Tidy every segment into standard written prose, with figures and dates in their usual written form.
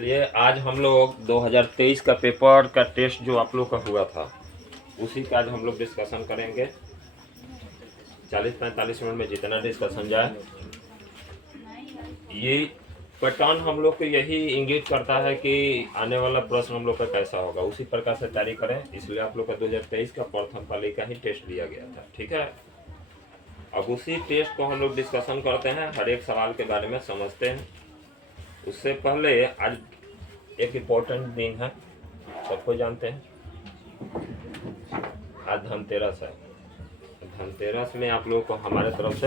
चलिए आज हम लोग 2023 का पेपर का टेस्ट जो आप लोग का हुआ था उसी का आज हम लोग डिस्कशन करेंगे। 40-45 मिनट में जितना डिस्कशन जाए। ये पैटर्न हम लोग को यही इंगित करता है कि आने वाला प्रश्न हम लोग का कैसा होगा, उसी प्रकार से तैयारी करें। इसलिए आप लोग का 2023 का प्रथम पाली का ही टेस्ट लिया गया था, ठीक है। अब उसी टेस्ट को हम लोग डिस्कशन करते हैं, हर एक सवाल के बारे में समझते हैं। उससे पहले आज एक इम्पोर्टेंट दिन है, सबको जानते हैं, आज धनतेरस है। धनतेरस में आप लोगों को हमारे तरफ से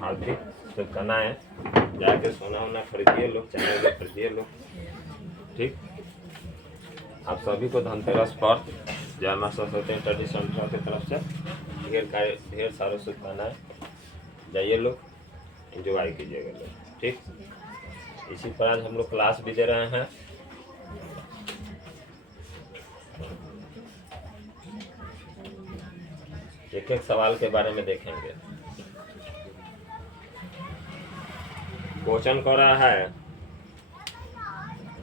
हार्दिक शुभकामनाएं। जाके सोना वोना खरीदिए लोग, चैनल खरीदिए लोग, ठीक। आप सभी को धनतेरस पर जय मां सरस्वती स्टडी सेंटर की तरफ से ढेर सारे शुभकामनाएं। जाइए लोग, एंजॉय कीजिएगा लोग, ठीक। इसी पर आज हम लोग क्लास भी दे रहे हैं। एक एक सवाल के बारे में देखेंगे। क्वेश्चन कर रहा है,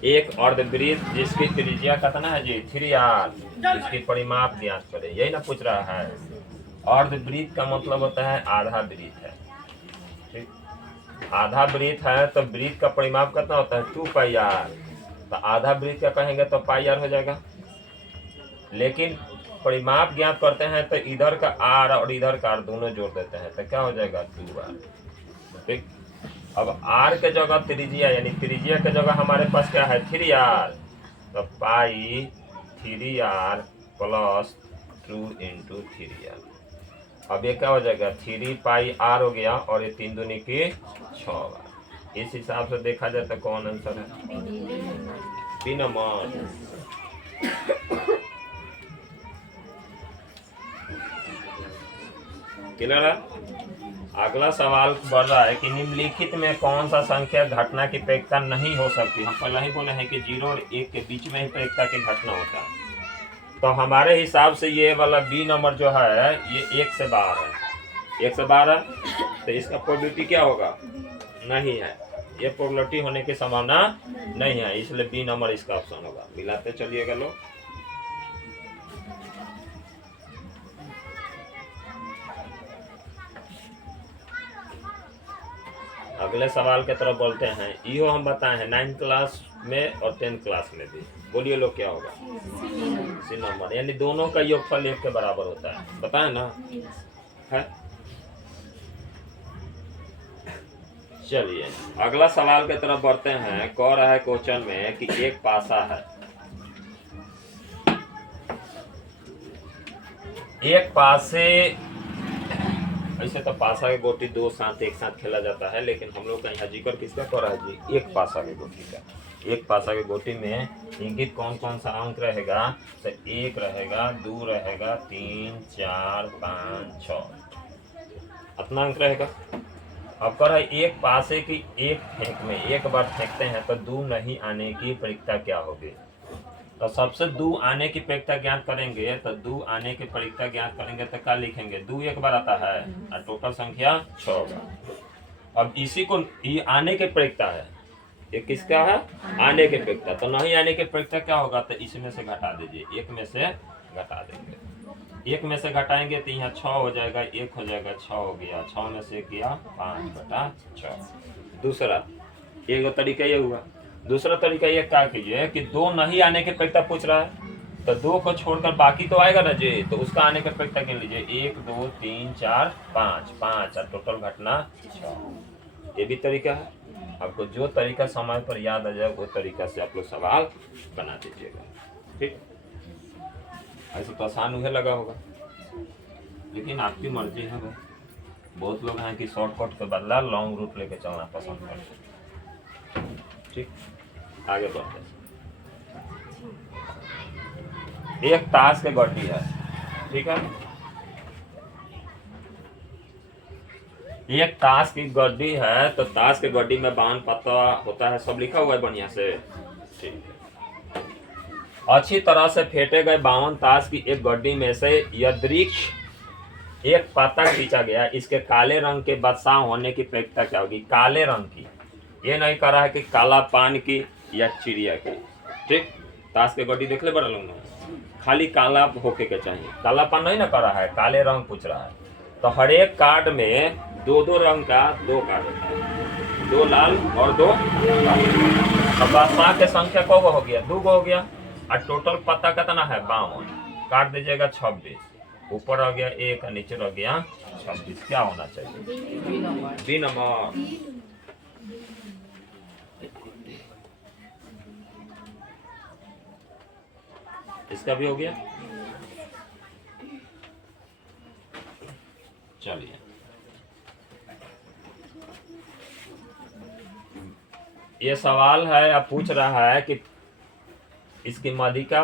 एक अर्धवृत्त जिसकी त्रिज्या कितना है जी 3r, जिसकी परिमाप ज्ञात करें, यही ना पूछ रहा है। अर्धवृत्त का मतलब होता है आधा वृत्त है, ठीक। आधा वृत्त है तो वृत्त का परिमाप कितना होता है 2πr, तो आधा वृत्त का कहेंगे तो πr हो जाएगा। लेकिन परिमाप ज्ञात करते हैं तो इधर का r और इधर का r दोनों जोड़ देते हैं तो क्या हो जाएगा 2r, ठीक। अब r के जगह त्रिज्या, यानी त्रिज्या के जगह हमारे पास क्या है 3r, तो पाई 3r प्लस 2 इंटू 3r। अब ये क्या हो जाएगा 3πr हो गया, और ये 3 दूनी की 6r। इस हिसाब से देखा जाए तो कौन आंसर है, बी नंबर। क्लियर है। अगला सवाल बढ़ रहा है कि निम्नलिखित में कौन सा संख्या घटना की प्रयोक्ता नहीं हो सकती। हम पहले ही बोले हैं कि 0 और 1 के बीच में ही प्रयोक्ता की घटना होता है। तो हमारे हिसाब से ये वाला बी नंबर जो है ये 1 से बाहर है, 1 से बाहर है, तो इसका प्रोबेबिलिटी क्या होगा, नहीं है। ये प्रोबेबिलिटी होने की संभावना नहीं है, इसलिए बी नंबर इसका ऑप्शन होगा। मिलाते चलिएगा लोग। अगले सवाल के तरफ बोलते हैं। इहो हम बताए हैं 9th क्लास में और 10th क्लास में भी। बोलिए लोग क्या होगा, सी नंबर, यानी दोनों का योगफल 1 के बराबर होता है, बताए ना है। चलिए अगला सवाल के तरफ बढ़ते हैं। कह रहा है क्वेश्चन में कि एक पासा है, एक पासे, ऐसे तो पासा की गोटी दो साथ एक साथ खेला जाता है, लेकिन हम लोग का यहाँ जिक्र किसका कर रहा है जी, एक पासा की गोटी का। एक पासा की गोटी में इंगित कौन कौन सा अंक रहेगा, तो 1 रहेगा, 2 रहेगा, 3, 4, 5, 6, अपना अंक रहेगा। अब कर है एक पासे की एक फेंक में एक बार फेंकते हैं तो 2 नहीं आने की प्रयोक्ता क्या होगी। तो सबसे 2 आने की प्रयोक्ता ज्ञात करेंगे, तो 2 आने की प्रयोक्ता ज्ञात करेंगे तो क्या लिखेंगे, 2 एक बार आता है और टोटल संख्या 6 बार। अब इसी को ये आने के प्रयोक्ता है, ये किसका है, आने के प्रयोक्ता। तो नहीं आने के प्रयोक्ता क्या होगा, तो इसमें से घटा दीजिए, 1 में से घटा देंगे। 1 में से घटाएंगे तो यहाँ 6 हो जाएगा, 1 हो जाएगा, 6 हो गया, 6 में से गया 5/6। दूसरा एक तरीका ये हुआ। दूसरा तरीका ये क्या कीजिए कि 2 नहीं आने के प्रयोक्ता पूछ रहा है, तो 2 को छोड़कर बाकी तो आएगा ना जी, तो उसका आने के प्रयोक्ता गिन लीजिए, 1, 2, 3, 4, 5 और टोटल घटना 6। ये भी तरीका है। आपको जो तरीका समय पर याद आ जाए वो तरीका से आप लोग सवाल बना दीजिएगा, ठीक। ऐसे तो आसान उन्हें लगा होगा, लेकिन आपकी मर्जी है भाई। बहुत लोग हैं कि शॉर्टकट के बदला लॉन्ग रूट लेके चलना पसंद करते हैं, ठीक। आगे बढ़ते हैं। एक ताश के गड्डी है, ठीक है। एक ताश की गड्डी है, तो ताश के गड्डी में बाण पत्ता होता है, सब लिखा हुआ है बढ़िया से, ठीक है। अच्छी तरह से फेंटे गए 52 ताश की एक गड्डी में से यदृक्ष एक पत्ता खींचा गया, इसके काले रंग के बदशाह होने की प्रयोक्ता क्या होगी, काले रंग की। ये नहीं कह रहा है कि काला पान की या चिड़िया की। ठीक, ताश के गोटी देख ले बड़ा लोग खाली काला होके के चाहिए, कालापन नहीं ना कर रहा है, काले रंग पूछ रहा है। तो हर एक कार्ड में दो दो रंग का दो कार्ड होता है, दो लाल और दो काले। अब बादशाह के संख्या को हो गया, 2 हो गया, और टोटल पत्ता कितना है 52। काट दीजिएगा 26, ऊपर आ गया 1 और नीचे रह गया 26। क्या होना चाहिए? B number. इसका भी हो गया। चलिए, ये सवाल है, अब पूछ रहा है कि इसकी माध्यिका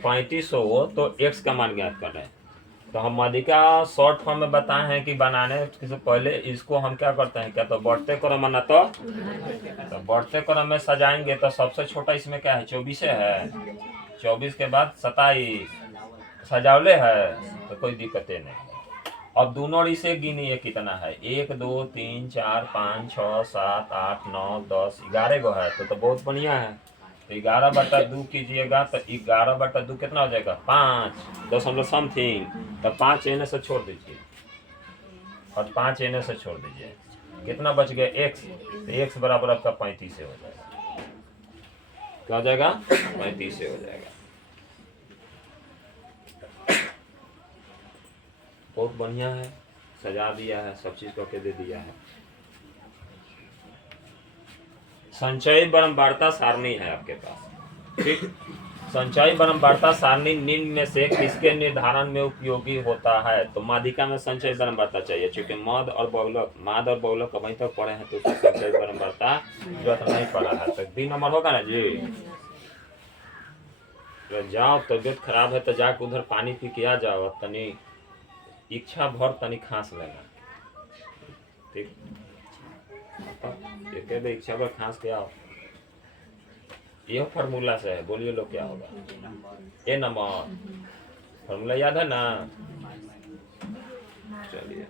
35 हो तो x का मान ज्ञात कर रहे हैं। तो हम माध्यिका शॉर्ट फॉर्म में बताए हैं कि बनाने से पहले इसको हम क्या करते हैं, क्या तो बढ़ते क्रम ना तो बढ़ते क्रम में सजाएंगे। तो सबसे छोटा इसमें क्या है, 24 है, 24 के बाद 27 सजावले है, तो कोई दिक्कत नहीं। अब दोनों इसे गिनिए कितना है, 1 2 3 4 5 6 7 8 9 10 11 गो है, तो बहुत बढ़िया है। तो 11/2 कीजिएगा तो 11/2 कितना हो जाएगा, 5.समथिंग। तो 5 एने से छोड़ दीजिए और 5 एने से छोड़ दीजिए, कितना बच गया x। तो x बराबर आपका 35 से हो जाएगा। क्या हो जाएगा? 35 से हो जाएगा। बहुत बढ़िया है, सजा दिया है, सब चीज करके दे दिया है। संचयी बारंबारता सारणी है आपके पास। ठीक, संचयी बारंबारता सारणी निम्न में से किसके निर्धारण में उपयोगी होता है? तो माध्यिका में संचयी बारंबारता चाहिए, क्योंकि माद और बहुलक अभी तक पढ़े हैं, तो उसमें संचयी बारंबारता जरूरत नहीं पड़ा है। तो 3 नंबर होगा ना जी। तो जाओ, तबियत खराब है तो जाके उधर पानी पी के आ जाओ, तनी इच्छा भर तनी खांस लेना। ठीक, एक इच्छा भर खांस के आओ। यह फार्मूला से है, बोलिए लोग क्या होगा? ए नंबर फार्मूला याद है ना? चलिए,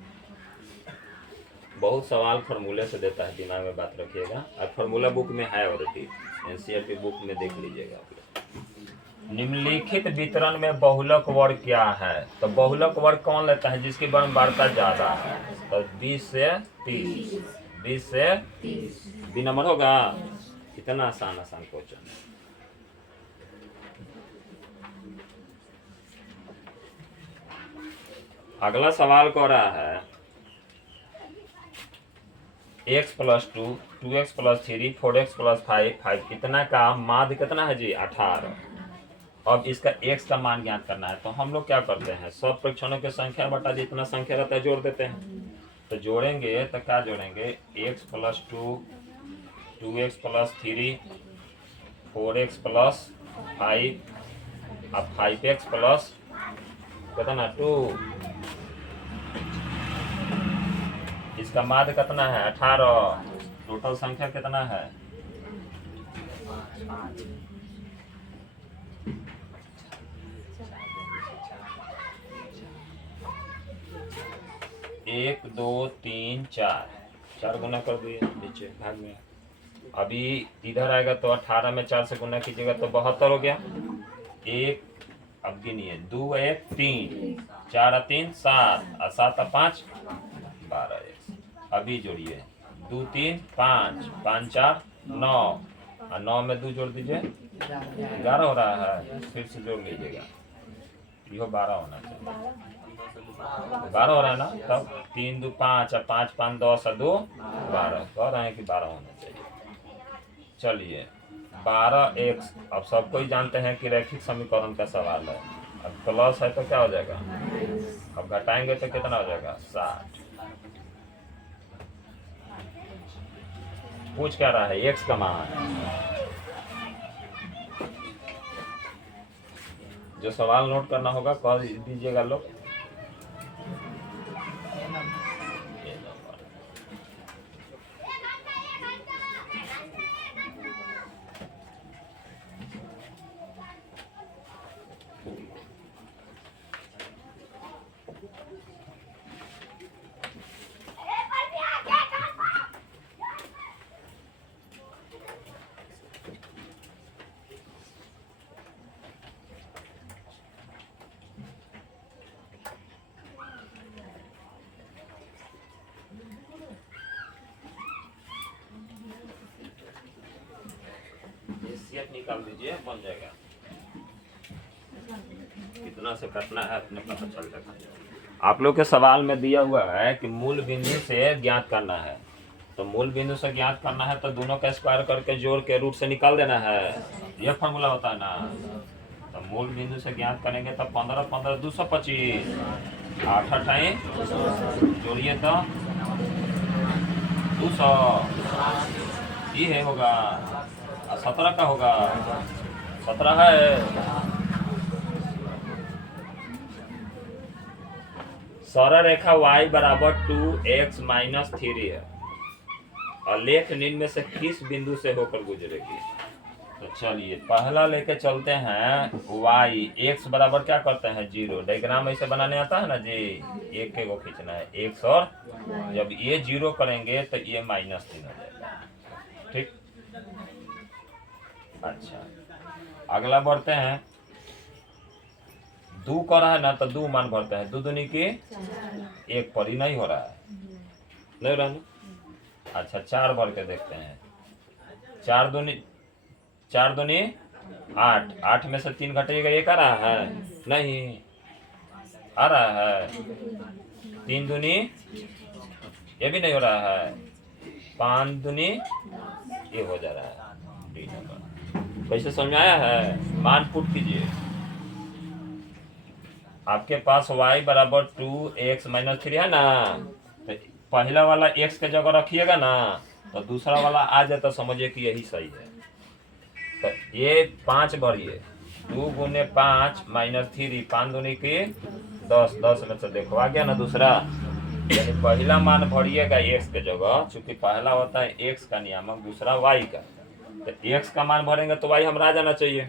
बहुत सवाल फार्मूले से देता है, दिमाग में बात रखिएगा। और फार्मूला बुक में है ऑलरेडी, एनसीईआरटी बुक में देख लीजिएगा आप। निम्नलिखित वितरण में बहुलक वर्ग क्या है? तो बहुलक वर्ग कौन लेता है? जिसकी बारंबारता ज्यादा है। तो 20 से 30, 20 से 30 बी नंबर होगा। कितना आसान क्वेश्चन। अगला सवाल कह रहा है x + 2, 2x + 3, 4x + 5 कितना का माध्य कितना है जी? 18। अब इसका x का मान ज्ञात करना है। तो हम लोग क्या करते हैं, सब परीक्षणों की संख्या बटा जितना संख्या रहता है जोड़ देते हैं। तो जोड़ेंगे तो क्या जोड़ेंगे, x + 2, 2x + 3, 4x + 5 और 5x + कितना 2। इसका माध्य कितना है? 18। टोटल संख्या कितना है? 1 2 3 4 गुना कर दिए नीचे भाग में। अभी इधर आएगा तो 18 में 4 से गुना कीजिएगा तो 72 हो गया। 1, अब गिनिए, 2 1 3, 4 3 7 और 7 5 12। अभी जोड़िए, 2 3 5, 5 4 9 और 9 में 2 जोड़ दीजिए, 11 हो रहा है। फिर से जोड़ लीजिएगा, यह 12 होना चाहिए। 12 हो रहा है ना? तब 3 2 5 और 5 5 10 और 2 12। कह रहे हैं कि 12 होना चाहिए। चलिए, 12 x, अब सबको ही जानते हैं कि रैखिक समीकरण का सवाल है। अब प्लस है तो क्या हो जाएगा, अब घटाएंगे तो कितना हो जाएगा, 60। पूछ क्या रहा है, x का मान। जो सवाल नोट करना होगा कह दीजिएगा लोग। ये सेट निकाल दीजिए, बन जाएगा। कितना से कटना है अपने पता चल जाएगा। आप लोग के सवाल में दिया हुआ है कि मूल बिंदु से ज्ञात करना है, तो मूल बिंदु से ज्ञात करना है तो दोनों का स्क्वायर करके जोड़ के रूट से निकाल देना है, यह फॉर्मूला होता है ना। तो मूल बिंदु से ज्ञात करेंगे तो 15 15 225, 8 8 जोड़िए तो 200, ये है होगा। 17 का होगा, 17 है। सरल रेखा y बराबर 2x माइनस 3 है और लेख निम्न में से किस बिंदु से होकर गुजरेगी। तो चलिए पहला लेके चलते हैं y, x बराबर क्या करते हैं 0। डायग्राम ऐसे बनाने आता है ना जी, एक के को खींचना है x और जब ये 0 करेंगे तो ये -3 हो जाएगा। ठीक, अच्छा अगला बढ़ते हैं। 2 कर रहा है ना तो 2 मान भरते हैं, 2 दूनी की 1 पर ही नहीं हो रहा है, नहीं हो रहा ना। अच्छा 4 भर के देखते हैं। 4 दूनी 8, 8 में से 3 घटेगा, 1 आ रहा है, नहीं आ रहा है। 3 दूनी ये भी नहीं हो रहा है, 5 दूनी ये हो जा रहा है। डी नंबर कैसे समझ आया है, मान पुट कीजिए। आपके पास y बराबर 2x माइनस 3 है ना, तो पहला वाला x के जगह रखिएगा ना तो दूसरा वाला आ जाए तो समझिए कि यही सही है। तो ये 5 भरिए, 2 गुने 5 माइनस 3, 5 दूनी की 10, 10 में से देखो आ गया ना दूसरा। यानी पहला मान भरिएगा x के जगह, चूंकि पहला होता है x का नियामक, दूसरा y का। तो x का मान भरेंगे तो y हमारा आ जाना चाहिए।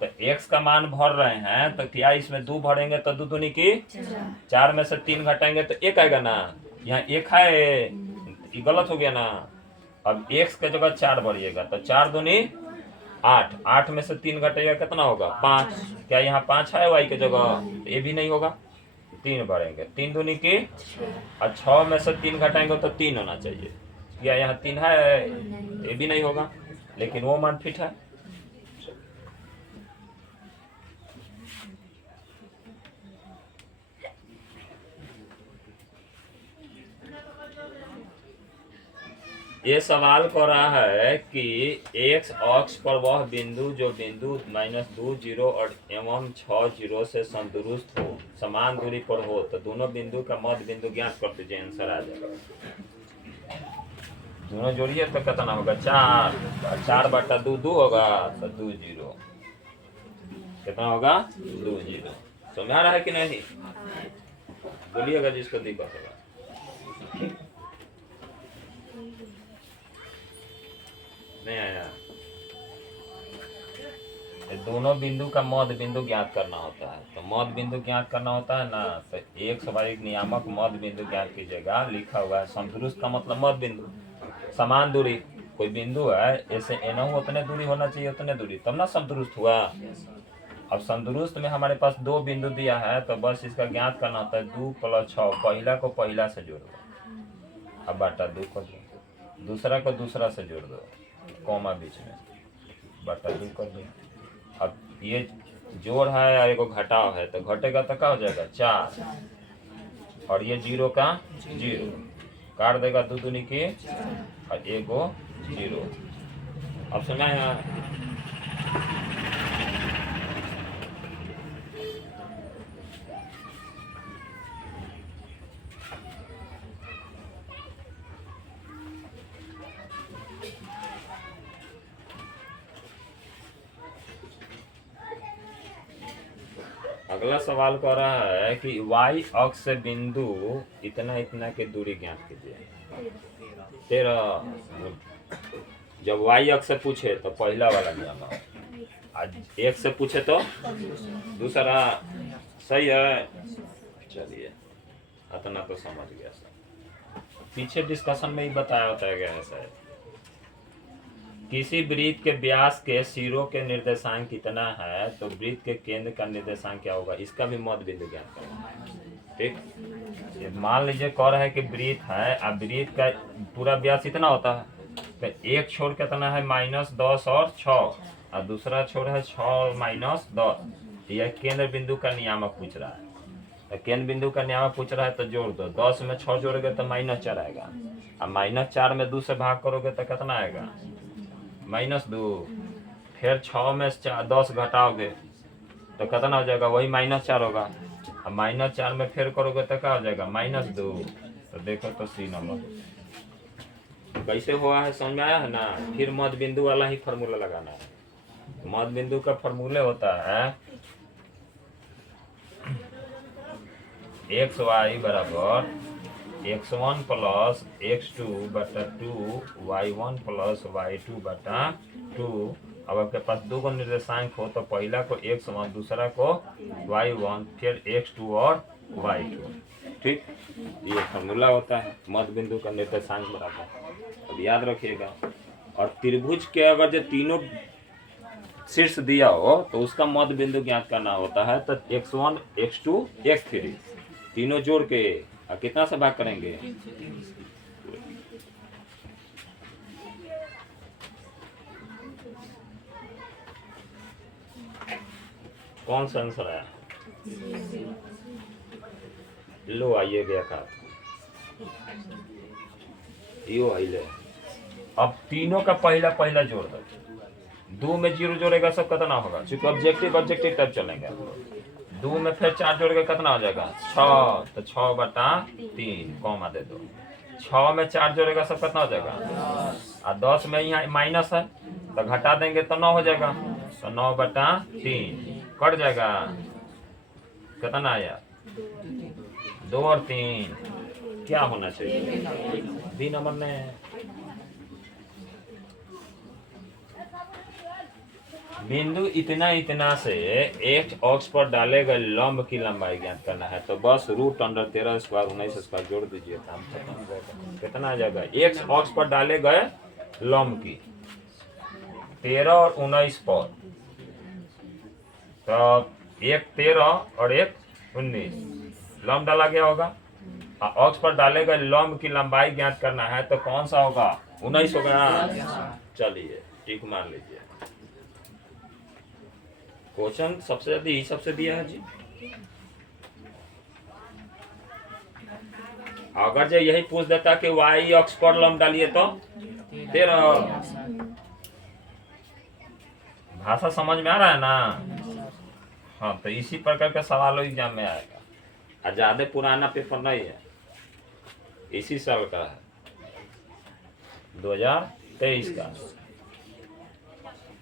तो x का मान भर रहे हैं तो क्या इसमें 2 भरेंगे तो 2 दूनी की 4 में से 3 घटाएंगे तो 1 आएगा ना, यहाँ 1 है, ये गलत हो गया ना। अब x के जगह 4 भरिएगा तो 4 दूनी 8, 8 में से 3 घटाएगा कितना होगा 5। क्या यहाँ 5 है y के जगह, तो ये भी नहीं होगा, 3 भरेंगे, 3 दूनी की और 6 में से 3 घटाएंगे तो 3 होना चाहिए। क्या यहाँ 3 है, ये भी नहीं होगा, लेकिन वो मान फिट है। ये सवाल कर रहा है कि x अक्ष पर वह बिंदु जो बिंदु -2 0 और एवं 6 0 से संतुष्ट हो, समान दूरी पर हो, तो दोनों बिंदु का मध्य बिंदु ज्ञात कर दीजिए, आंसर आ जाएगा। दोनों जोड़िए तो कितना होगा 4, 4 बटा 2 2 होगा तो 2 0, कितना होगा 2 0। समझ आ रहा है कि नहीं, बोलिएगा जिसको दिक्कत होगा। नहीं आया, दोनों बिंदु का मध्य बिंदु ज्ञात करना होता है। तो मध्य बिंदु ज्ञात करना होता है ना, तो एक स्वाभाविक नियामक मध्य बिंदु ज्ञात कीजिएगा। लिखा हुआ है संतुष्ट का मतलब मध्य बिंदु, समान दूरी। कोई बिंदु है ऐसे एनहु उतने दूरी होना चाहिए, उतने दूरी, तब ना संतुष्ट हुआ। अब संतुष्ट में हमारे पास 2 बिंदु दिया है तो बस इसका ज्ञात करना होता है 2 + 6, पहला को पहला से जोड़ दो, अब बटा 2 कर दो, दूसरा को दूसरा से जोड़ दो, कॉमा बीच में, बटा 2 कर दो। अब ये जोड़ है और एगो घटाव है तो घटेगा तो क्या हो जाएगा 4, और ये 0 का 0 काट देगा, 2 दूनी की और एगो 0। अब सुना है अगला सवाल कर रहा है कि y अक्ष से बिंदु इतना इतना की दूरी ज्ञात कीजिए। 13। जब y अक्ष से पूछे तो पहला वाला नियम, आज एक से पूछे तो दूसरा। सही है, चलिए इतना तो समझ गया सर। पीछे डिस्कशन में ही बताया गया है शायद। किसी वृत्त के व्यास के सिरों के निर्देशांक कितना है तो वृत्त के केंद्र का निर्देशांक क्या होगा, इसका भी मध्य बिंदु ज्ञात करना है। ठीक, मान लीजिए कह रहा है कि वृत्त है, अब वृत्त का पूरा व्यास इतना होता है तो एक छोर कितना है -10 और 6, और दूसरा छोर है 6 और -10। यह केंद्र बिंदु का नियामक पूछ रहा है, तो केंद्र बिंदु का नियामक पूछ रहा है तो जोड़ दो। 10 में 6 जोड़ोगे तो -4 आएगा, और -4 में 2 से भाग करोगे तो कितना आएगा, -2। फिर 6 में 10 घटाओगे तो कितना हो जाएगा, वही -4 होगा। अब -4 में फिर करोगे तो क्या हो जाएगा, -2। तो देखो तो सी नंबर कैसे हुआ है, समझ में आया है ना। फिर मध्य बिंदु वाला ही फॉर्मूला लगाना है। मध्य बिंदु का फॉर्मूला होता है xy बराबर x1 प्लस x2 बटा 2 y1 प्लस y2 बटा 2। अब आपके पास दो को निर्देशांक हो तो पहला को x1 दूसरा को y1 फिर x2 और y2। ठीक, ये फॉर्मूला होता है मध्य बिंदु का निर्देशांक बराबर। अब याद रखिएगा। और त्रिभुज के अगर जो तीनों शीर्ष दिया हो तो उसका मध्य बिंदु ज्ञात करना होता है। तो x1 x2 x3 तीनों जोड़ के कितना से भाग करेंगे, कौन सा आंसर आया, लो आइए गया का यो आइले। अब तीनों का पहला पहला जोड़ दो, 2 में 0 जोड़ेगा सब कितना होगा, चूंकि ऑब्जेक्टिव टाइप चलेंगे। 2 में फिर 4 जोड़ के कितना हो जाएगा, 6। तो 6 बटा 3 कॉमा दे दो। 6 में 4 जोड़ेगा सब कितना हो जाएगा, और 10 में यहाँ माइनस है तो घटा देंगे तो 9 हो जाएगा। तो 9 बटा 3 कट जाएगा, कितना आया, 2 और 3 क्या होना चाहिए, बी नंबर में। बिंदु इतना इतना से एक अक्ष पर डाले गए लंब की लंबाई ज्ञात करना है। तो बस √13² 19² जोड़ दीजिए, काम खत्म हो जाएगा। कितना आ जाएगा, एक अक्ष पर डाले गए लंब की 13 और 19 पर, तो एक 13 और एक 19 लंब डाला गया होगा। अक्ष पर डाले गए लंब की लंबाई ज्ञात करना है तो कौन सा होगा, 19 होगा। चलिए ठीक मान लीजिए। क्वेश्चन सबसे ज्यादा यही सबसे दिया है जी। अगर जो यही पूछ देता कि y अक्ष पर लंब डालिए तो 13। भाषा समझ में आ रहा है ना। हाँ, तो इसी प्रकार का सवाल एग्जाम में आएगा, और ज्यादा पुराना पेपर नहीं है, इसी साल का है, 2023 का।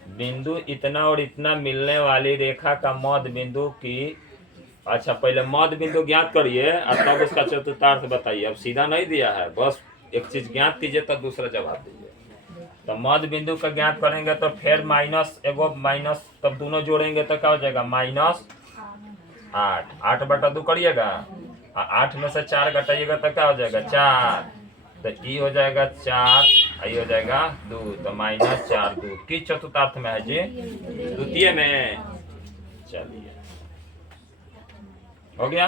बिंदु इतना और इतना मिलने वाली रेखा का मध्य बिंदु की, अच्छा पहले मध्य बिंदु ज्ञात करिए और तब उसका चतुर्थांश बताइए। अब सीधा नहीं दिया है, बस एक चीज ज्ञात कीजिए तब दूसरा जवाब दीजिए। तो मध्य बिंदु का ज्ञात करेंगे तो फिर माइनस एगो माइनस, तब दोनों जोड़ेंगे तो क्या हो जाएगा, -8। 8 बटा 2 करिएगा, 8 में से 4 घटाइएगा तो क्या हो जाएगा, 4। तो ई हो जाएगा 4, आई हो जाएगा 2, तो -4 2 किस चतुर्थांश में है जी, द्वितीय में। चलिए हो गया।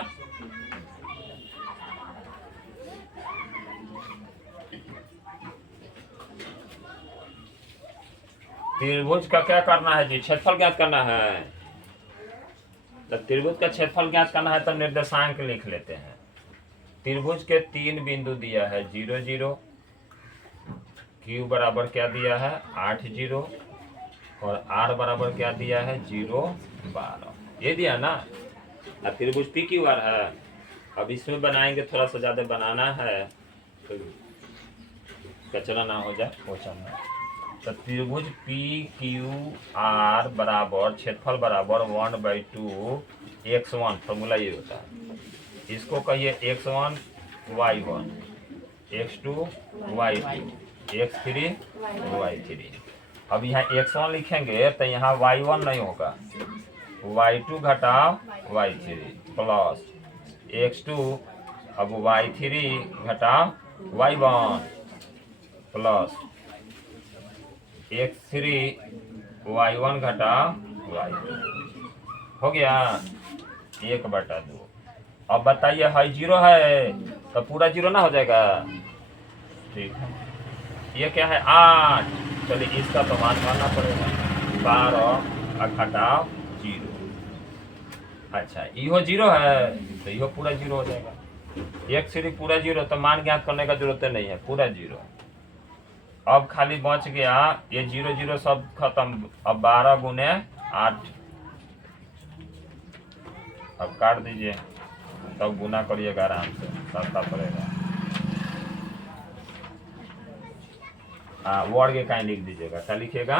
त्रिभुज का क्या करना है जी, क्षेत्रफल ज्ञात करना है। तो त्रिभुज का क्षेत्रफल ज्ञात करना है तो निर्देशांक लिख लेते हैं। त्रिभुज के 3 बिंदु दिया है, 0 0, Q बराबर क्या दिया है, 8 0, और R बराबर क्या दिया है, 0 12, ये दिया ना। अब त्रिभुज PQR है। अब इसमें बनाएंगे, थोड़ा सा ज्यादा बनाना है तो कचरा ना हो जाए क्वेश्चन में। तो त्रिभुज PQR बराबर क्षेत्रफल बराबर 1/2 x1, फॉर्मूला ये होता है। इसको कहिए x1 y1, x2 y2, x3 y3। अब यहाँ x1 लिखेंगे तो यहाँ y1 नहीं होगा, y2 घटाओ y3 प्लस x2, अब y3 घटाओ y1 प्लस x3 y1 घटाओ y2। हो गया 1/2। अब बताइए है 0 है तो पूरा 0 ना हो जाएगा, ठीक है। ये क्या है 8, चलिए इसका तो मान मानना पड़ेगा, 12 घटाओ 0। अच्छा इहो 0 है तो इहो पूरा 0 हो जाएगा। एक सीढ़ी पूरा 0 तो मान ज्ञात करने का जरूरत नहीं है, पूरा 0। अब खाली बच गया ये 0 0 सब खत्म। अब 12 गुने 8, अब काट दीजिए तब गुना करिएगा आराम से, सस्ता पड़ेगा। हाँ वर्ग के कहीं लिख दीजिएगा, क्या लिखिएगा?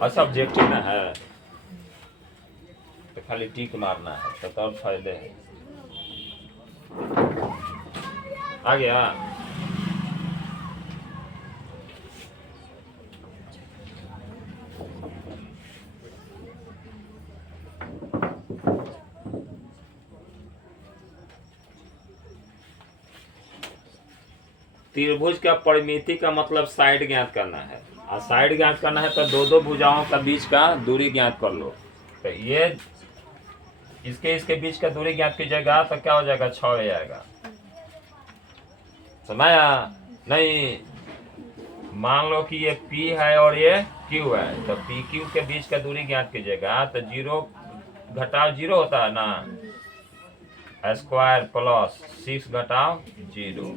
और सब्जेक्ट ना है तो खाली टिक मारना है तो तब फायदे है। आ गया? त्रिभुज का परिमिति का मतलब साइड ज्ञात करना है, और साइड ज्ञात करना है तो दो दो भुजाओं का बीच का दूरी ज्ञात कर लो। तो ये इसके बीच का दूरी ज्ञात कीजिएगा तो क्या हो जाएगा? 6 हो जाएगा। समझाया? नहीं मान लो कि ये P है और ये Q है, तो PQ के बीच का दूरी ज्ञात कीजिएगा तो 0 घटाव 0 होता है ना, स्क्वायर प्लस 6 घटाव 0।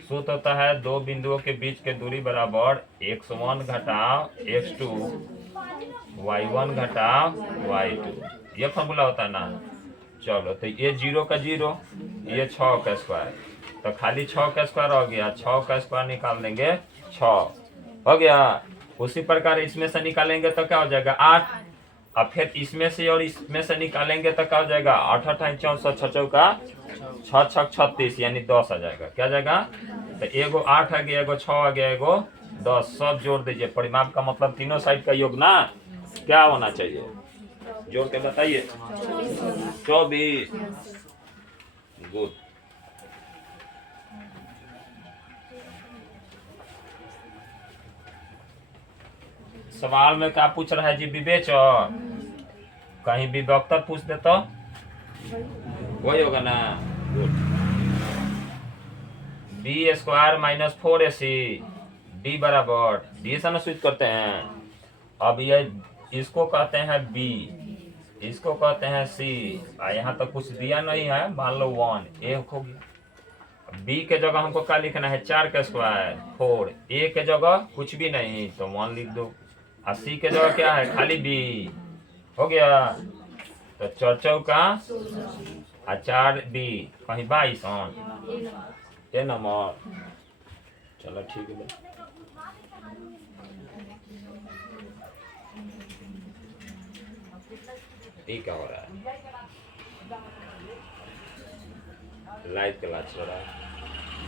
सूत्र होता है दो बिंदुओं के बीच के दूरी बराबर x1 घटाव x2 y1 घटाव y2, ये फॉर्मूला होता है ना। चलो तो ये 0 का 0, ये 6 का स्क्वायर, तो खाली 6 का स्क्वायर हो गया, 6 का स्क्वायर निकाल देंगे 6 हो गया। उसी प्रकार इसमें से निकालेंगे तो क्या हो जाएगा? 8। अब फिर इसमें से और इसमें से निकालेंगे तो क्या हो जाएगा? 8 8 64 6 चौका 6 6 36 यानी 10 आ जाएगा। क्या आ जाएगा? तो एगो 8 आ गया, एगो 6 आ गया, एगो 10, सब जोड़ दीजिए। परिमाप का मतलब तीनों साइड का योग ना क्या होना चाहिए? जोड़ के बताइए। 24। गुड। सवाल में क्या पूछ रहा है जी? विवेचक। कहीं विभक्तर पूछ दे तो वही होगा ना। Good. B square minus 4ac D बराबर डी से ना स्विच करते हैं। अब ये इसको कहते हैं बी, इसको कहते हैं सी, और यहाँ तो कुछ दिया नहीं है, मान लो 1 ए हो गया। बी के जगह हमको क्या लिखना है? 4 का स्क्वायर 4। ए के जगह कुछ भी नहीं तो 1 लिख दो, और सी के जगह क्या है? खाली बी हो गया। तो 4 चौका 4 बी कहीं 22 ये नंबर। चलो ठीक है। ये क्या हो रहा है? लाइव क्लास हो रहा है,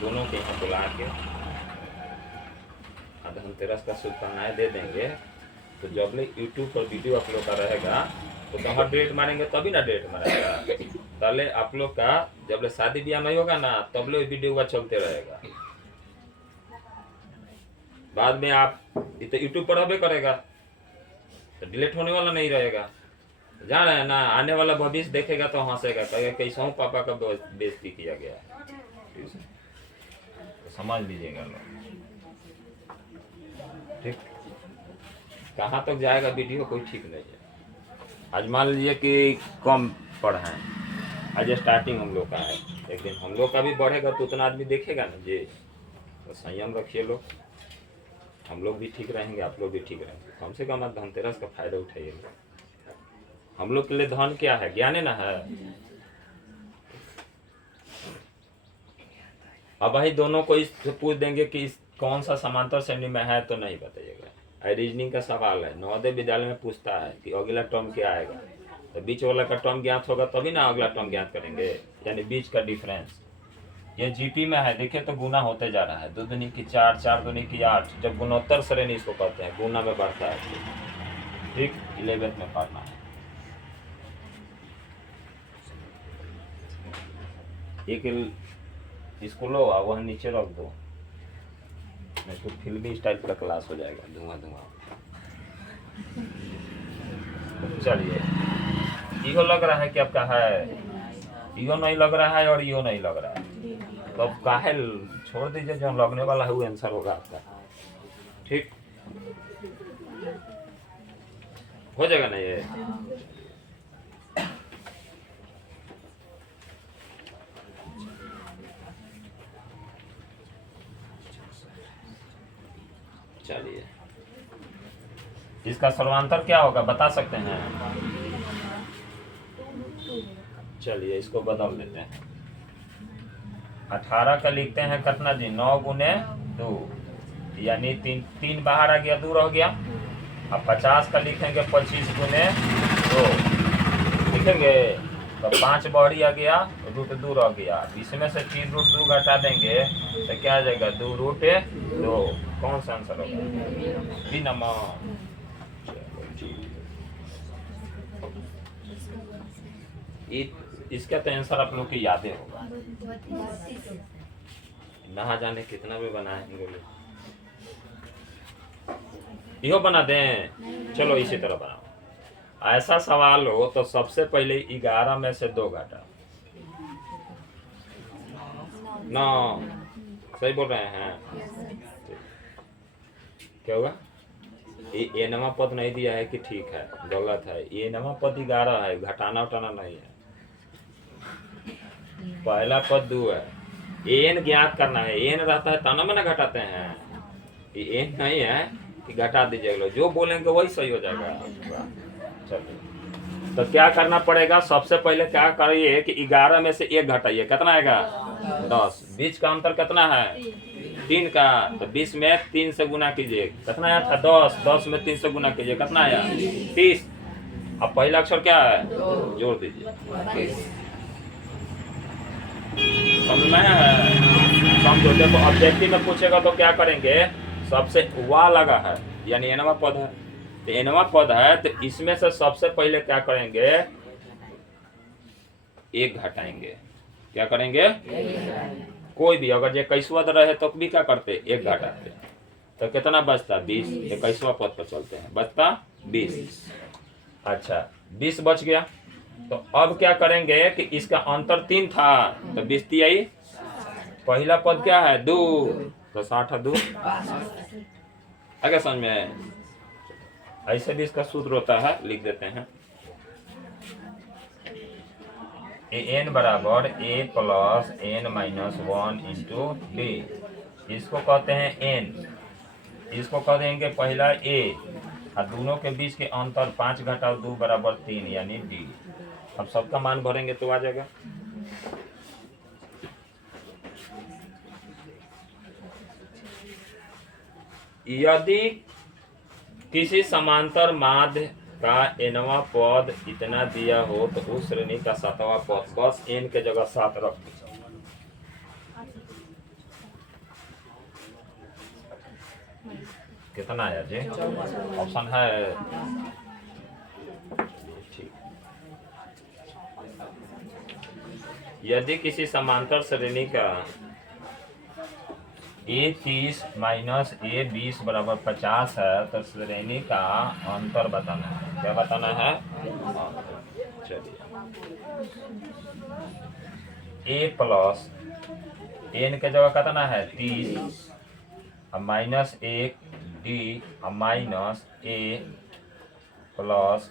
दोनों के यहाँ बुला के धनतेरस का शुभकामनाएं दे देंगे। तो जब ले यूट्यूब पर वीडियो आप लोग का रहेगा तो कहाँ डेट मारेंगे? तभी ना डेट मारेगा। पहले आप लोग का जब ले शादी ब्याह नहीं होगा ना तब ले वीडियो का चलते रहेगा। बाद में आप तो यूट्यूब पर रहबे करेगा तो डिलीट होने वाला नहीं रहेगा। जान रहे हैं ना, आने वाला भविष्य देखेगा तो हंसेगा, कहेगा कैसा हूँ पापा का बेइज्जती किया गया। तो समझ लीजिएगा लोग, ठीक? कहाँ तक जाएगा वीडियो कोई ठीक नहीं है। आज मान लीजिए कि कम पढ़ाएं, आज स्टार्टिंग हम लोग का है, एक दिन हम लोग का भी बढ़ेगा तो उतना आदमी देखेगा ना जी। तो संयम रखिए लोग, हम लोग भी ठीक रहेंगे, आप लोग भी ठीक रहेंगे। कम से कम आप धनतेरस का फायदा उठाइए। हम लोग के लिए धन क्या है? ज्ञान है ना है। अब भाई दोनों को इससे पूछ देंगे कि कौन सा समांतर श्रेणी में है तो नहीं बताइएगा। रीजनिंग का सवाल है, नवोदय विद्यालय में पूछता है कि अगला टर्म क्या आएगा, तो बीच वाला का टर्म ज्ञात होगा तभी ना अगला टर्म ज्ञात करेंगे, यानी बीच का डिफरेंस। ये जीपी में है, देखिए तो गुना होते जा रहा है। 2 दूनी की 4, 4 दूनी की 8, जब गुणोत्तर श्रेणी इसको कहते हैं, गुना में बढ़ता है। ठीक 11th में पढ़ना है। एक इसको लो और वहाँ नीचे रख दो, नहीं तो फिल्मी स्टाइल का क्लास हो जाएगा, धुआं धुआं। चलिए, इहो लग रहा है कि आपका है, इहो नहीं लग रहा है और इहो नहीं लग रहा है, तो अब काहे छोड़ दीजिए, जो लगने वाला है वो आंसर होगा आपका। ठीक हो जाएगा ना ये? चलिए, इसका सर्वांतर क्या होगा बता सकते हैं? चलिए इसको बदल देते हैं। 18 का लिखते हैं कितना जी? 9 गुने 2, यानी 3 बाहर आ गया, 2 रह गया। अब 50 का लिखेंगे 25 गुने 2 लिखेंगे तो 5 बड़ी आ गया, √2 रह गया। इसमें से 3 √2 घटा देंगे तो क्या आ जाएगा? 2 √2। कौन सा आंसर होगा? B number. इसका तो आंसर आप लोग की यादें होगा, ना जाने कितना भी बनाएंगे लोग। इहो बना दें? चलो इसी तरह बनाओ। ऐसा सवाल हो तो सबसे पहले 11 में से 2 घटा। 9 सही बोल रहे हैं? क्या हुआ? ये नवा पद नहीं दिया है कि ठीक है? गलत है। ये नवा पद 11 है, घटाना उठाना नहीं है। पहला पद 2 है, एन ज्ञात करना है। एन रहता है तब में ना घटाते हैं। ये एन नहीं है कि घटा दीजिए, लोग जो बोलेंगे वही सही हो जाएगा। चलिए तो क्या करना पड़ेगा? सबसे पहले क्या करिए कि 11 में से 1 घटाइए। कितना आएगा? 10। बीच का अंतर कितना है? 3 का। तो 20 में 3 से गुना कीजिए। कितना आया था? 10। 10 में 3 से गुना कीजिए, कितना आया? 30। अब पहला अक्षर क्या है? जोड़ दीजिए। समझ में है? समझो। देखो ऑब्जेक्टिव में पूछेगा तो क्या करेंगे? सबसे वा लगा है यानी एनवा पद है, तो एनवा पद है तो इसमें से सबसे पहले क्या करेंगे? 1 घटाएंगे। क्या करेंगे? कोई भी अगर ये 21वां रहे तो भी क्या करते? 1 घटाते। तो कितना बचता? 20। 21वां पद पर चलते हैं, बचता 20। अच्छा 20 बच गया। तो अब क्या करेंगे कि इसका अंतर 3 था तो 20 तिहाई। पहला पद क्या है? 2, तो 60 2। आगे समझ में? ऐसे भी इसका सूत्र होता है, लिख देते हैं। एन बराबर a plus n minus 1 into B. इसको कहते हैं एन, इसको कह देंगे पहला a, और दोनों के बीच के अंतर 5 घटाओ 2 बराबर 3 यानी b। अब सबका मान भरेंगे तो आ जाएगा। यदि किसी समांतर माध्य का nवां पद इतना दिया हो तो उस श्रेणी का 7वां पद, बस n के जगह 7 रख दो। कितना आया जी? ऑप्शन है ठीक। यदि किसी समांतर श्रेणी का a30 माइनस a20 बराबर 50 है तो श्रेणी का अंतर बताना है। क्या बताना है? चलिए a प्लस n के जगह कितना है? 30, अब माइनस 1 d, अब माइनस a प्लस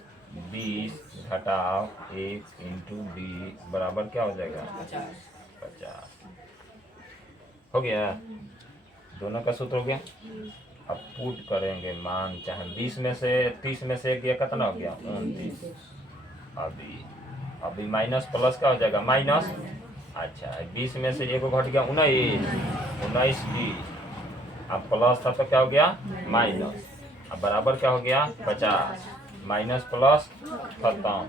20 घटाओ 1 इंटू d बराबर क्या हो जाएगा? 50। हो गया? दोनों का सूत्र हो गया। अब पुट करेंगे मान, चाहे 20 में से 30 में से गया, कितना हो गया? 29। अभी माइनस प्लस क्या हो जाएगा? माइनस। अच्छा 20 में से 1 घट गया 19 डी। अब प्लस था तो क्या हो गया? माइनस। अब बराबर क्या हो गया? 50। माइनस प्लस खत्म।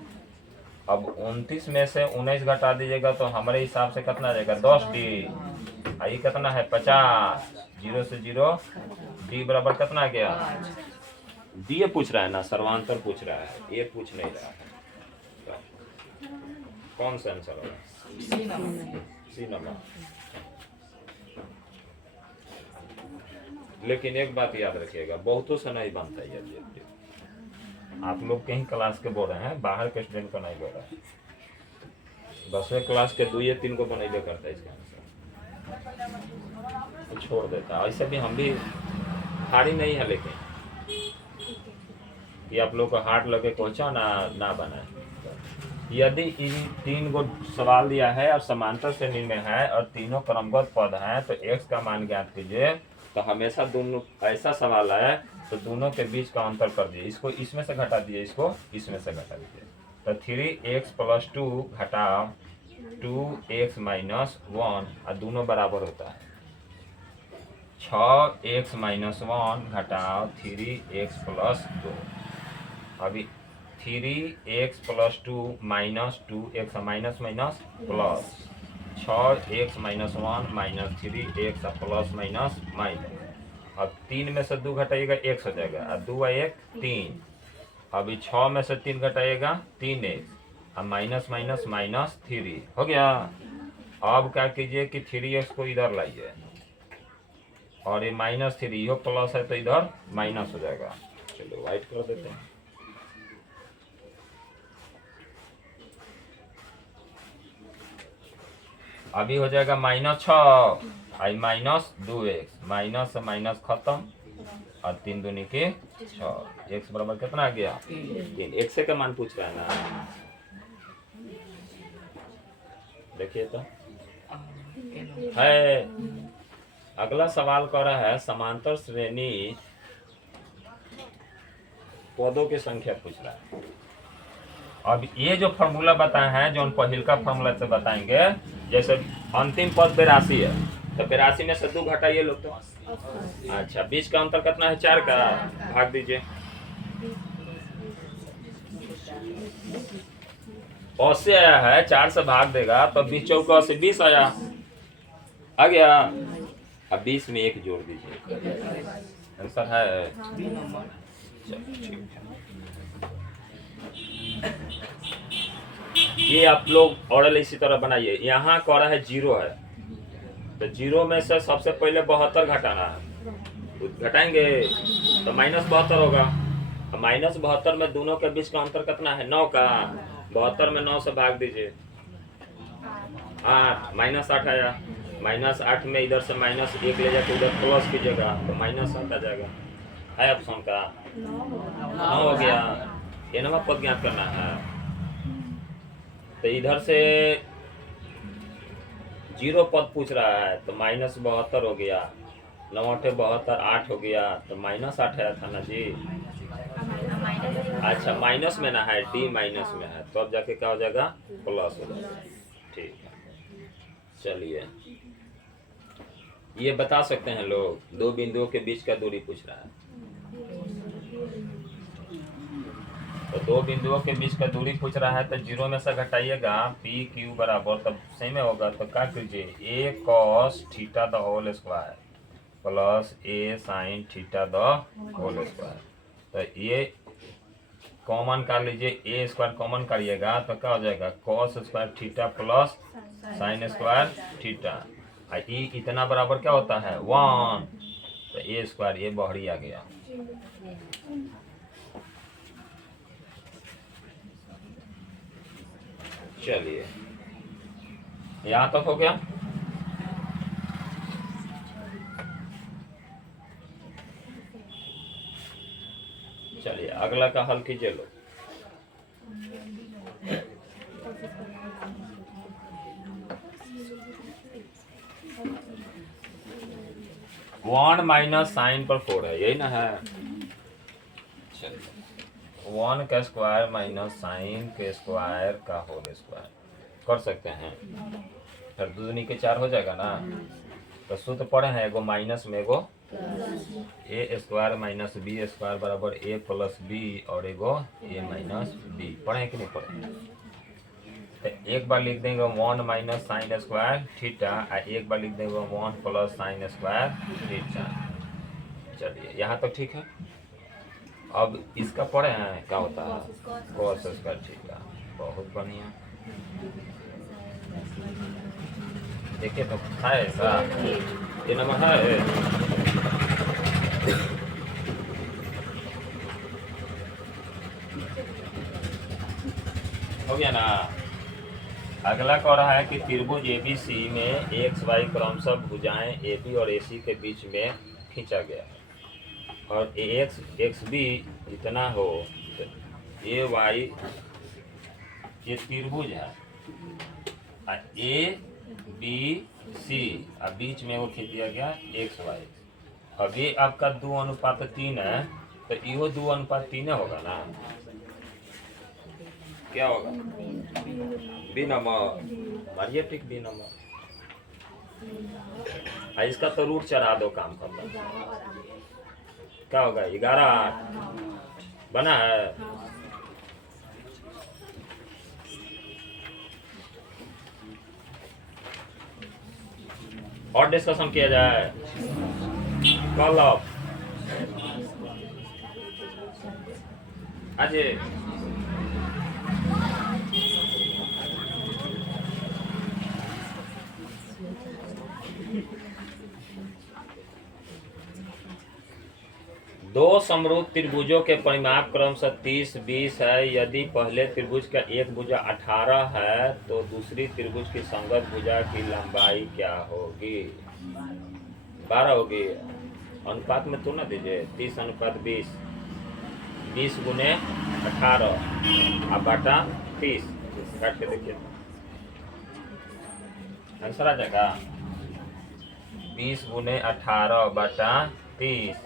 अब 29 में से 19 घटा दीजिएगा तो हमारे हिसाब से कितना आ जाएगा? 10 डी। आई कितना है? 50। 0 से 0 डी बराबर कितना आ गया? डी ये पूछ रहा है ना, सर्वांतर पूछ रहा है, ये पूछ नहीं रहा है। तो कौन सा आंसर होगा? C number. लेकिन एक बात याद रखिएगा, बहुतों से नहीं बनता है ये। आप लोग कहीं क्लास के बोल रहे हैं, बाहर के स्टूडेंट को नहीं बोल रहे हैं। 10वें क्लास के 2 या 3 को बनेबे करता है इसका आंसर, तो छोड़ देता है। ऐसे भी हम भी हारी नहीं है, लेकिन कि आप लोग को हार्ड लगे क्वेश्चन ना बनाए। यदि इन 3 गो सवाल दिया है और समांतर श्रेणी में है और तीनों क्रमबद्ध पद हैं तो x का मान ज्ञात कीजिए। तो हमेशा दोनों ऐसा सवाल है तो दोनों के बीच का अंतर कर दिए, इसको इसमें से घटा दिए, इसको इसमें से घटा दीजिए। तो 3x + 2 घटाओ 2x - 1 और दोनों बराबर होता है 6x - 1 घटाओ 3x + 2। अभी 3x + 2 - 2x minus minus plus 6x - 1 - 3x plus minus minus. अब 3 में से 2 घटाइएगा x हो जाएगा और 2 और 1 3। अभी 6 में से 3 घटाइएगा 3x और माइनस माइनस माइनस 3 हो गया। अब क्या कीजिए कि 3x को इधर लाइए और ये -3 यो प्लस है तो इधर माइनस हो जाएगा। चलो वाइट कर देते हैं। अभी हो जाएगा -6 आई -2x माइनस से माइनस खत्म और 3 दूनी के 6। x बराबर कितना आ गया 3। x से का मान पूछ रहा है ना, देखिए तो है। अगला सवाल कर रहा है समांतर श्रेणी पदों की संख्या पूछ रहा है। अब ये जो फॉर्मूला बताए हैं जो पहले का फॉर्मूला से बताएंगे, जैसे अंतिम पद 82 है तो 82 में से 2 घटाइए लोग तो अच्छा 20 का अंतर कितना है 4 का भाग दीजिए। 80 आया है 4 से भाग देगा तो 20 चौका 80 20 आया आ गया। अब 20 में 1 जोड़ दीजिए आंसर है। ये आप लोग ऑर्डर इसी तरह बनाइए। यहाँ करा है 0 है तो 0 में से सबसे पहले 72 घटाना है, घटाएंगे तो -72 होगा। -72 में दोनों के बीच का अंतर कितना है 9 का। 72 में 9 से भाग दीजिए 8 -8 आया। -8 में इधर से -1 ले जाके उधर प्लस कीजिएगा तो -7 आ जाएगा। है ऑप्शन का 9 हो गया। ये नंबर पद ज्ञात करना है तो इधर से 0 पद पूछ रहा है तो -72 हो गया। 9 8 72 8 हो गया तो -8 आया था ना जी। अच्छा माइनस में ना है डी माइनस में है तो अब जाके क्या हो जाएगा प्लस हो जाएगा। ठीक है चलिए ये बता सकते हैं लोग 2 बिंदुओं के बीच का दूरी पूछ रहा है तो 2 बिंदुओं के बीच का दूरी पूछ रहा है तो 0 में से घटाइएगा पी क्यू बराबर तब सही में होगा तो क्या कीजिए a cos theta the whole square plus a sin theta the whole square. तो ये कॉमन कर लीजिए a स्क्वायर कॉमन करिएगा तो क्या हो जाएगा cos square theta plus sin square theta. इतना बराबर क्या होता है 1 तो a स्क्वायर ये बाहरी आ गया। चलिए यहाँ तक हो गया। चलिए अगला का हल कीजिए लो। वन माइनस साइन पर 4 है यही ना है। चलिए 1 का स्क्वायर माइनस साइन के स्क्वायर का होल स्क्वायर कर सकते हैं फिर 2 दूनी के 4 हो जाएगा ना। तो सूत्र पढ़े हैं एगो माइनस में एगो ए स्क्वायर माइनस बी स्क्वायर बराबर ए प्लस बी और एगो ए माइनस बी पढ़े कि नहीं पढ़े। तो एक बार लिख देंगे 1 माइनस साइन स्क्वायर थीटा और एक बार लिख देंगे 1 प्लस साइन स्क्वायर थीटा। चलिए यहाँ तक ठीक है। अब इसका पढ़े हैं क्या होता है cos स्क्वायर थीटा। बहुत बढ़िया देखिए तो है ऐसा ये नंबर है। हो गया ना। अगला कह रहा है कि त्रिभुज ABC में एक्स वाई क्रमशः भुजाएं AB और AC के बीच में खींचा गया है और AX XB जितना हो ए वाई ये त्रिभुज है, ए बी सी, अब बीच में वो खींच दिया गया एक्स वाई। अब ये आपका 2:3 है, तो इहो 2:3 होगा ना, क्या होगा? बी नंबर मारिए, टिक बी नंबर। इसका तो रूट चढ़ा दो, काम खत्म। क्या होगा? 11 बना है। और डिस्कशन किया जाए कल ऑफ आज। दो समरूप त्रिभुजों के परिमाप क्रमशः 30, 20 है। यदि पहले त्रिभुज का एक भुजा 18 है तो दूसरी त्रिभुज की संगत भुजा की लंबाई क्या होगी? 12 होगी। अनुपात में तो ना दीजिए, 30:20, 20 गुने 18 अब बटा 30, काट के देखिए आंसर आ जाएगा। 20 गुने 18 बटा 30।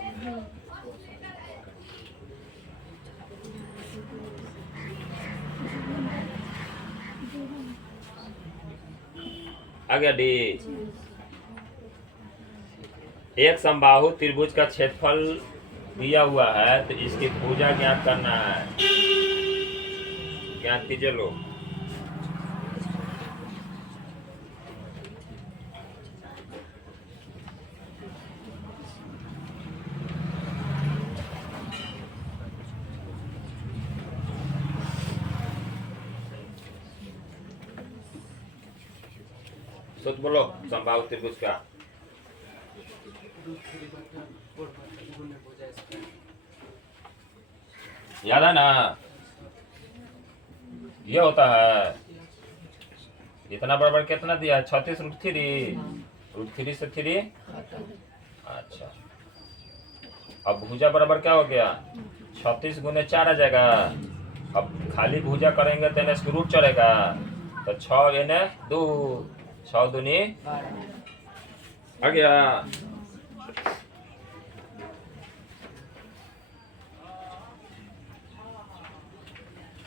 आ गया डी। एक समबाहु त्रिभुज का क्षेत्रफल दिया हुआ है, तो इसकी भुजा ज्ञात करना है। ज्ञात कीजिए लोग। सोच बोलो समबाहु त्रिभुज का। याद है ना? ये होता है इतना बराबर कितना दिया है? 36√3, √3 से 3। अच्छा, अब भुजा बराबर क्या हो गया? 36 गुने 4 आ जाएगा। अब खाली भुजा करेंगे तो इन्हें रूट चढ़ेगा, तो 6 इन्हें 2, 6 दूनी आ गया।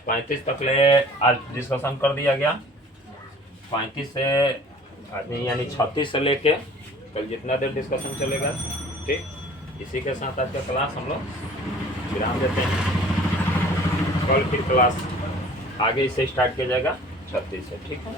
पैंतीस तक ले आज डिस्कशन कर दिया गया। 35 से यानी 36 से लेके कल जितना देर डिस्कशन चलेगा, ठीक। इसी के साथ आज का क्लास हम लोग विराम देते हैं। कल फिर क्लास आगे इससे स्टार्ट किया जाएगा 36 से, ठीक है।